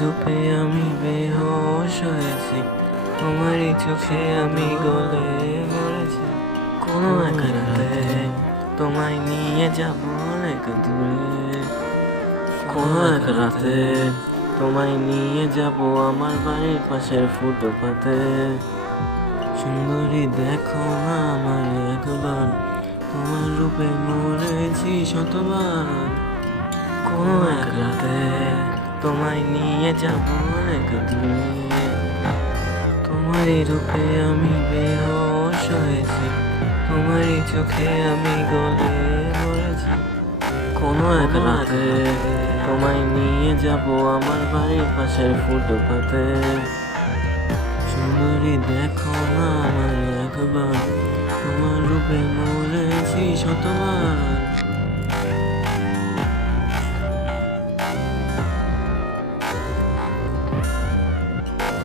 রূপে আমি বেহোশ হয়েছি, তোমারই চোখে আমি গলে মরেছি। কোনো এক রাতে তোমায় নিয়ে যাব অনেক দূরে, কোনো এক রাতে তোমায় নিয়ে যাব আমার বাড়ির পাশের ফুটপাতে। সুন্দরী দেখো না আমায় একবার, তোমার রূপে মরেছি শতবার। কোনো এক রাতে তোমায় নিয়ে যাব অনেক দূরে, তোমারই রূপে আমি বেহোশ হয়েছি, তোমারই চোখে আমি গলে মরেছি। কোনো এক রাতে তোমায় নিয়ে যাব আমার বাড়ির পাশের ফুটপাতে। সুন্দরী দেখো না আমায় একবার, তোমার রূপে মরেছি শতবার।